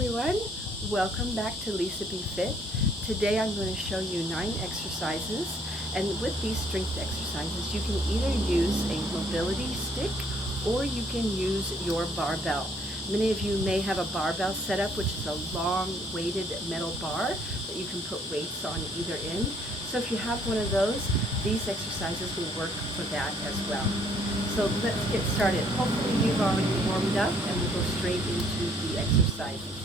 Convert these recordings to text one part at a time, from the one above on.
everyone, welcome back to Lisa Bfit. Today I'm going to show you 9 exercises, and with these strength exercises you can either use a mobility stick or you can use your barbell. Many of you may have a barbell setup, which is a long weighted metal bar that you can put weights on either end. So if you have one of those, these exercises will work for that as well. So let's get started. Hopefully you've already warmed up and we'll go straight into the exercises.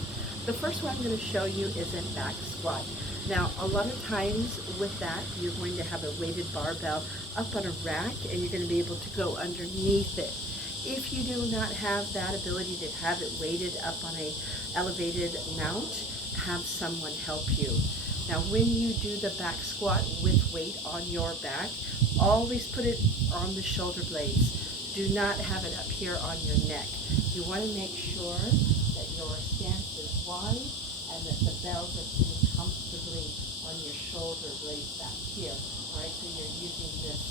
The first one I'm going to show you is a back squat. Now, a lot of times with that, you're going to have a weighted barbell up on a rack and you're going to be able to go underneath it. If you do not have that ability to have it weighted up on a elevated mount, have someone help you. Now, when you do the back squat with weight on your back, always put it on the shoulder blades. Do not have it up here on your neck. You want to make sure that your stance is wide and that the bells are sitting comfortably on your shoulder blades back here. All right, so you're using this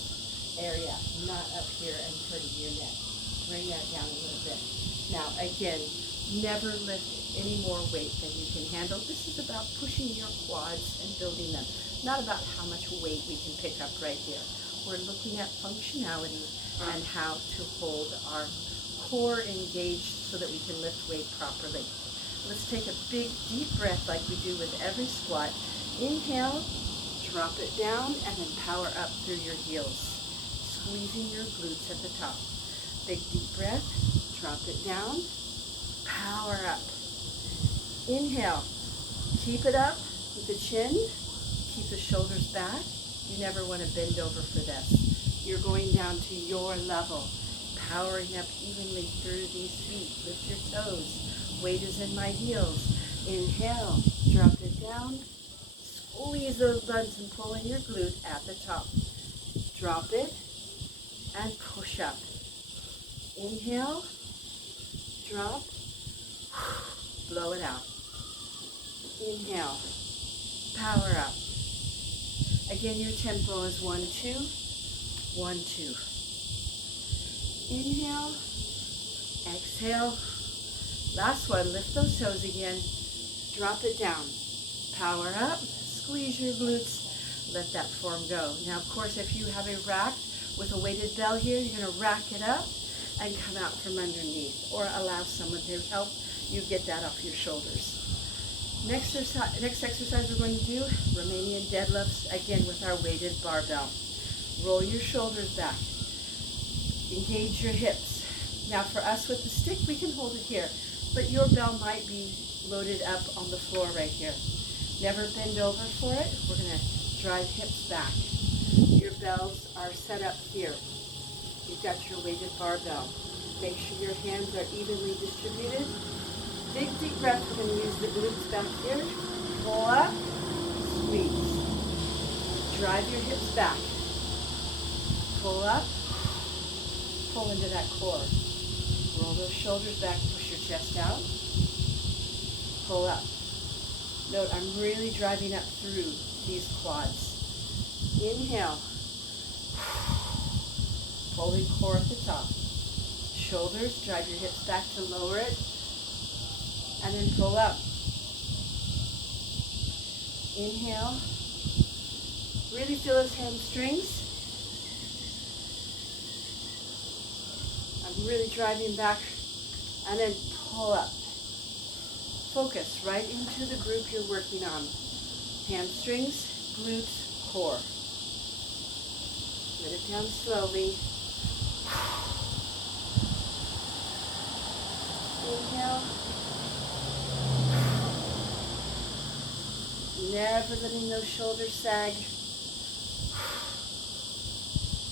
area, not up here and hurting your neck. Bring that down a little bit. Now, again, never lift any more weight than you can handle. This is about pushing your quads and building them, not about how much weight we can pick up right here. We're looking at functionality and how to hold our core engaged so that we can lift weight properly. Let's take a big deep breath like we do with every squat. Inhale, drop it down, and then power up through your heels, squeezing your glutes at the top. Big deep breath, drop it down, power up. Inhale, keep it up with the chin, keep the shoulders back. You never want to bend over for this. You're going down to your level, powering up evenly through these feet. Lift your toes. Weight is in my heels. Inhale, drop it down, squeeze those buns and pull in your glute at the top. Drop it and push up. Inhale, drop, blow it out. Inhale, power up. Again, your tempo is 1, 2, 1, 2. Inhale, exhale. Last one, lift those toes again. Drop it down. Power up, squeeze your glutes, let that form go. Now, of course, if you have a rack with a weighted bell here, you're going to rack it up and come out from underneath, or allow someone to help you get that off your shoulders. Next exercise we're going to do, Romanian deadlifts, again with our weighted barbell. Roll your shoulders back. Engage your hips. Now for us with the stick, we can hold it here, but your bell might be loaded up on the floor right here. Never bend over for it. We're going to drive hips back. Your bells are set up here. You've got your weighted barbell. Make sure your hands are evenly distributed. Big deep breath. We're going to use the glutes back here. Pull up, squeeze. Drive your hips back. Pull up, pull into that core. Roll those shoulders back, push your chest out. Pull up. Note, I'm really driving up through these quads. Inhale. Pulling core at the top. Shoulders, drive your hips back to lower it. And then pull up. Inhale. Really feel those hamstrings. I'm really driving back. And then pull up. Focus right into the group you're working on. Hamstrings, glutes, core. Let it down slowly. Inhale. Never letting those shoulders sag.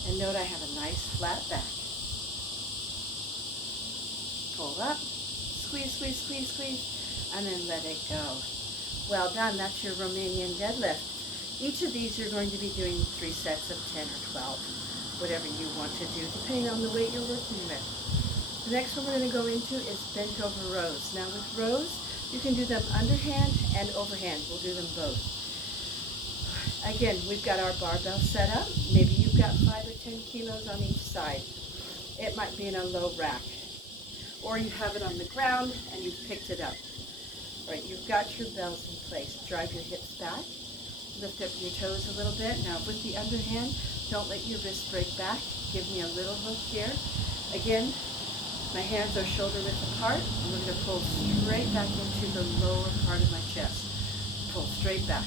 And note I have a nice flat back. Pull up. Squeeze, squeeze, squeeze, squeeze. And then let it go. Well done. That's your Romanian deadlift. Each of these you're going to be doing 3 sets of 10 or 12. Whatever you want to do, depending on the weight you're working with. The next one we're going to go into is bent over rows. Now with rows, you can do them underhand and overhand. We'll do them both. Again, we've got our barbell set up. Maybe you've got 5 or 10 kilos on each side. It might be in a low rack. Or you have it on the ground and you've picked it up. All right, you've got your bells in place. Drive your hips back. Lift up your toes a little bit. Now with the underhand, don't let your wrist break back. Give me a little hook here. Again, my hands are shoulder width apart. And we're going to pull straight back into the lower part of my chest. Pull straight back.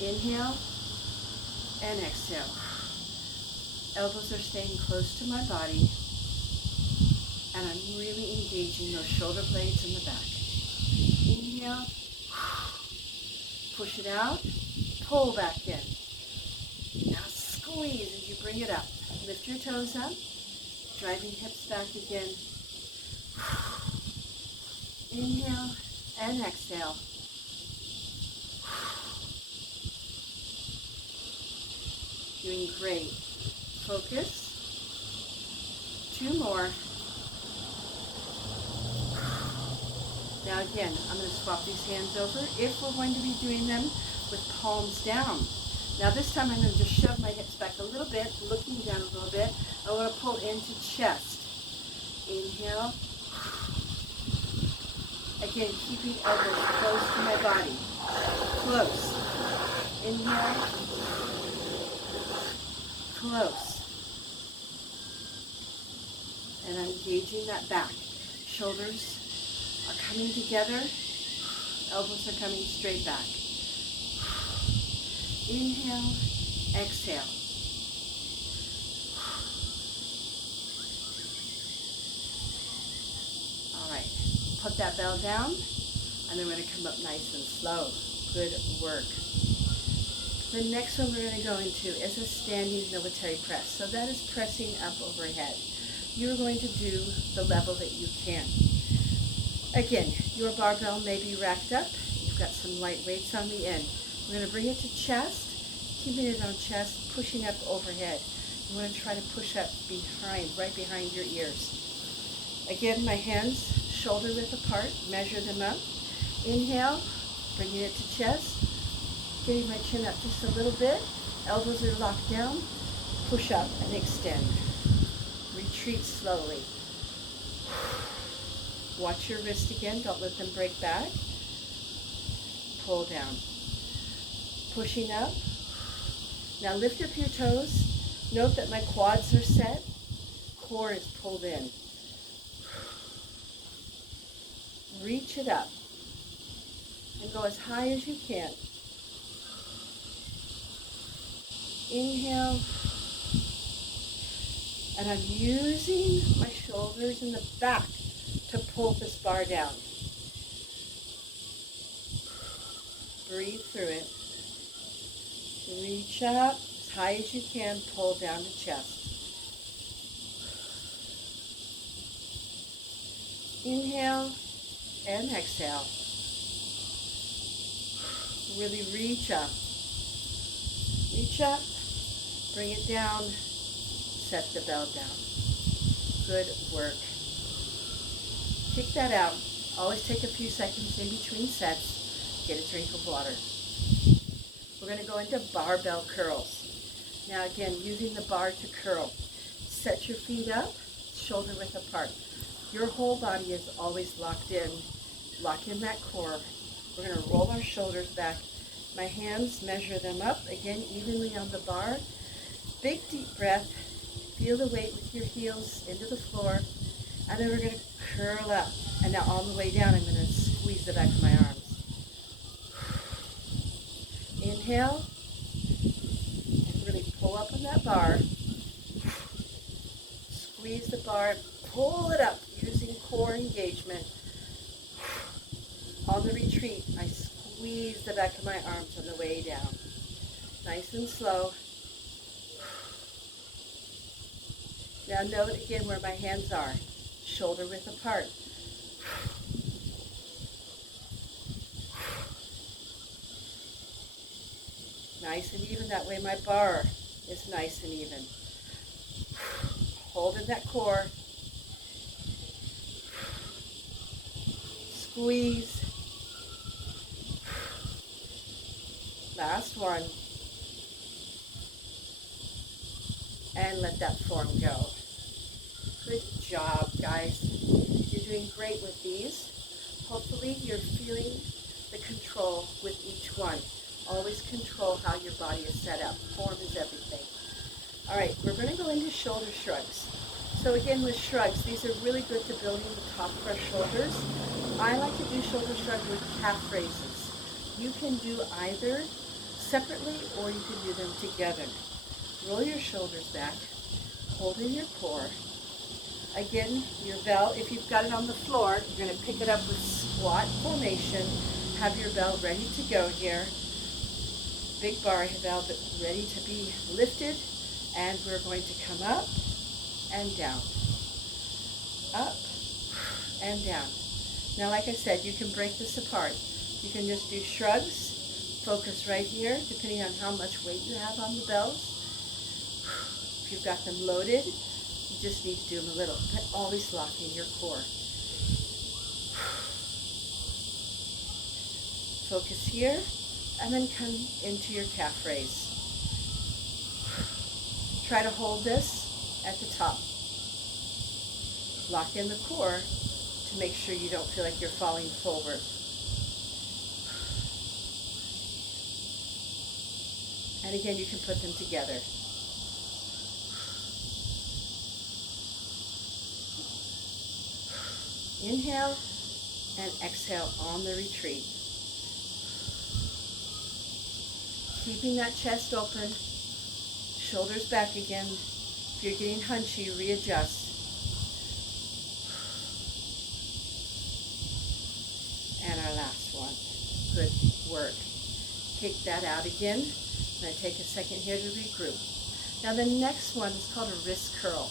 Inhale and exhale. Elbows are staying close to my body. And I'm really engaging those shoulder blades in the back. Inhale. Push it out. Pull back in. Now squeeze as you bring it up. Lift your toes up. Driving hips back again. Inhale and exhale. Doing great. Focus. 2 more. Now again, I'm going to swap these hands over if we're going to be doing them with palms down. Now this time I'm going to just shove my hips back a little bit, looking down a little bit. I want to pull into chest. Inhale. Again, keeping elbows close to my body. Close. Inhale. Close. And I'm engaging that back. Shoulders are coming together. Elbows are coming straight back. Inhale, exhale. All right, put that bell down, and then we're going to come up nice and slow. Good work. The next one we're going to go into is a standing military press. So that is pressing up overhead. You're going to do the level that you can. Again, your barbell may be racked up. You've got some light weights on the end. We're going to bring it to chest, keeping it on chest, pushing up overhead. You want to try to push up behind, right behind your ears. Again, my hands shoulder width apart, measure them up. Inhale, bringing it to chest, getting my chin up just a little bit. Elbows are locked down. Push up and extend. Retreat slowly. Watch your wrist again. Don't let them break back. Pull down. Pushing up. Now lift up your toes. Note that my quads are set. Core is pulled in. Reach it up. And go as high as you can. Inhale. And I'm using my shoulders in the back to pull this bar down. Breathe through it. Reach up as high as you can, pull down to chest. Inhale and exhale. Really reach up. Reach up, bring it down, set the bell down. Good work. Kick that out. Always take a few seconds in between sets. Get a drink of water. We're going to go into barbell curls. Now again, using the bar to curl. Set your feet up, shoulder width apart. Your whole body is always locked in. Lock in that core. We're going to roll our shoulders back. My hands, measure them up, again, evenly on the bar. Big deep breath. Feel the weight with your heels into the floor. And then we're going to curl up. And now on the way down, I'm going to squeeze the back of my arms. Inhale. And really pull up on that bar. Squeeze the bar. Pull it up using core engagement. On the retreat, I squeeze the back of my arms on the way down. Nice and slow. Now note again where my hands are. Shoulder width apart. Nice and even. That way my bar is nice and even. Hold in that core. Squeeze. Last one. And let that form go. Good job, guys. You're doing great with these. Hopefully you're feeling the control with each one. Always control how your body is set up. Form is everything. All right, we're going to go into shoulder shrugs. So again, with shrugs, these are really good to building the top of our shoulders. I like to do shoulder shrugs with calf raises. You can do either separately or you can do them together. Roll your shoulders back, hold in your core. Again, your bell, if you've got it on the floor, you're going to pick it up with squat formation. Have your bell ready to go here. Big barbell ready to be lifted. And we're going to come up and down. Up and down. Now, like I said, you can break this apart. You can just do shrugs. Focus right here, depending on how much weight you have on the bells. If you've got them loaded, you just need to do them a little, but always locking your core. Focus here, and then come into your calf raise. Try to hold this at the top. Lock in the core to make sure you don't feel like you're falling forward. And again, you can put them together. Inhale and exhale on the retreat. Keeping that chest open, shoulders back again. If you're getting hunchy, readjust. And our last one. Good work. Kick that out again. And I take a second here to regroup. Now the next one is called a wrist curl.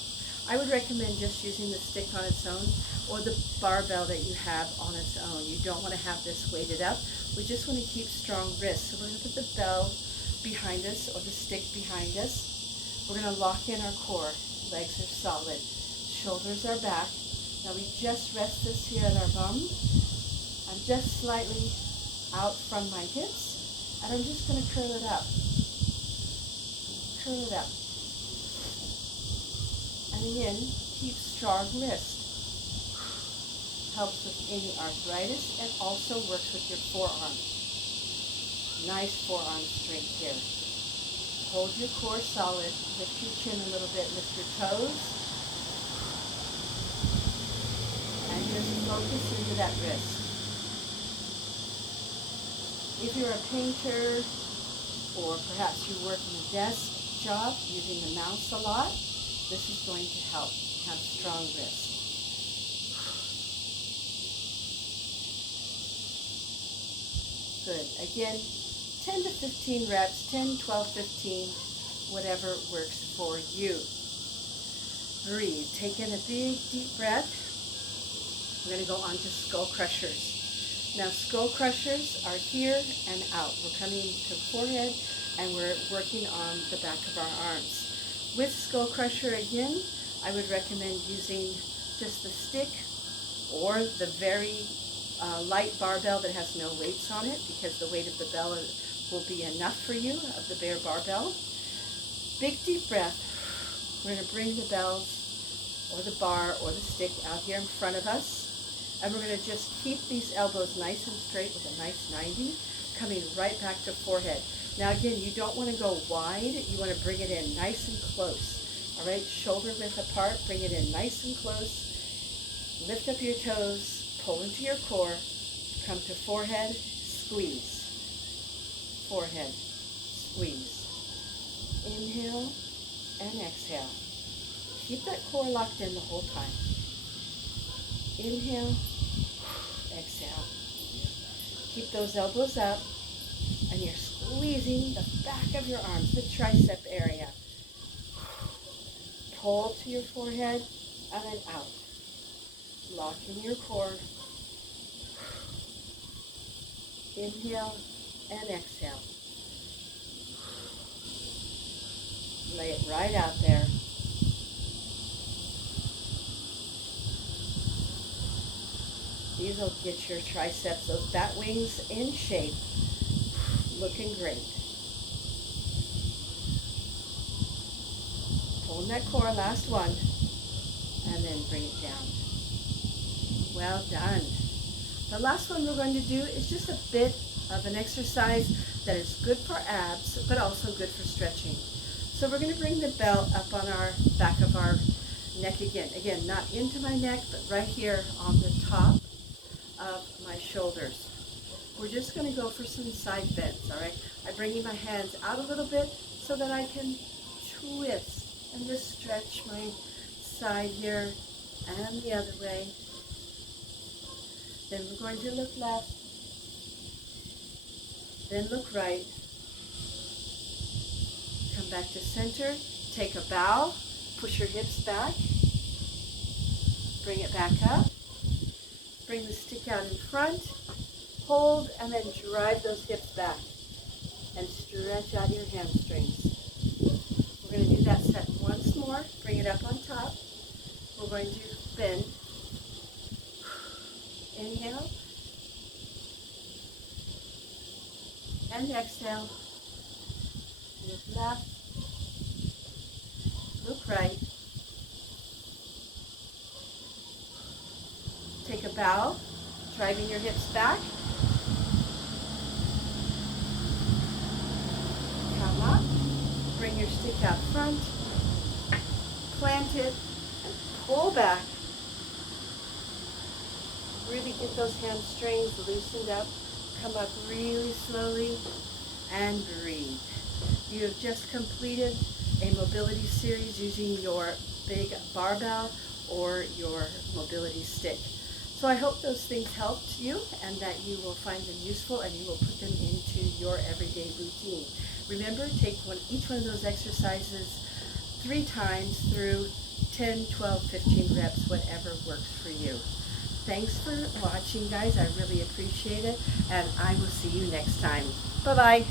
I would recommend just using the stick on its own or the barbell that you have on its own. You don't want to have this weighted up. We just want to keep strong wrists. So we're going to put the bell behind us or the stick behind us. We're going to lock in our core. Legs are solid. Shoulders are back. Now we just rest this here at our bum. I'm just slightly out from my hips, and I'm just going to curl it up. Curl it up. And again, keep strong wrist. Helps with any arthritis and also works with your forearm. Nice forearm strength here. Hold your core solid. Lift your chin a little bit. Lift your toes. And just focus into that wrist. If you're a painter or perhaps you work in a desk job using the mouse a lot, this is going to help. Have strong wrist. Good. Again, 10 to 15 reps, 10, 12, 15, whatever works for you. Breathe. Take in a big, deep breath. We're going to go on to skull crushers. Now, skull crushers are here and out. We're coming to forehead and we're working on the back of our arms. With skull crusher, again, I would recommend using just the stick or the very light barbell that has no weights on it, because the weight of the bell will be enough for you, of the bare barbell. Big deep breath. We're going to bring the bells or the bar or the stick out here in front of us, and we're going to just keep these elbows nice and straight with a nice 90, coming right back to forehead. Now again, you don't want to go wide, you want to bring it in nice and close. All right, shoulder width apart, bring it in nice and close. Lift up your toes. Pull into your core, come to forehead, squeeze. Forehead, squeeze. Inhale and exhale. Keep that core locked in the whole time. Inhale, exhale. Keep those elbows up, and you're squeezing the back of your arms, the tricep area. Pull to your forehead, and then out. Lock in your core. Inhale and exhale. Lay it right out there. These will get your triceps, those bat wings in shape. Looking great. Pull in that core, last one, and then bring it down. Well done. The last one we're going to do is just a bit of an exercise that is good for abs, but also good for stretching. So we're going to bring the belt up on our back of our neck again. Again, not into my neck, but right here on the top of my shoulders. We're just going to go for some side bends, all right? I'm bringing my hands out a little bit so that I can twist and just stretch my side here and the other way. Then we're going to look left, then look right. Come back to center, take a bow, push your hips back, bring it back up, bring the stick out in front, hold, and then drive those hips back and stretch out your hamstrings. We're going to do that set once more. Bring it up on top. We're going to bend. Inhale. And exhale. Look left. Look right. Take a bow, driving your hips back. Come up. Bring your stick out front. Plant it and pull back. Really get those hamstrings loosened up. Come up really slowly and breathe. You have just completed a mobility series using your big barbell or your mobility stick. So I hope those things helped you and that you will find them useful and you will put them into your everyday routine. Remember, take each one of those exercises 3 times through 10, 12, 15 reps, whatever works for you. Thanks for watching, guys. I really appreciate it, and I will see you next time. Bye-bye.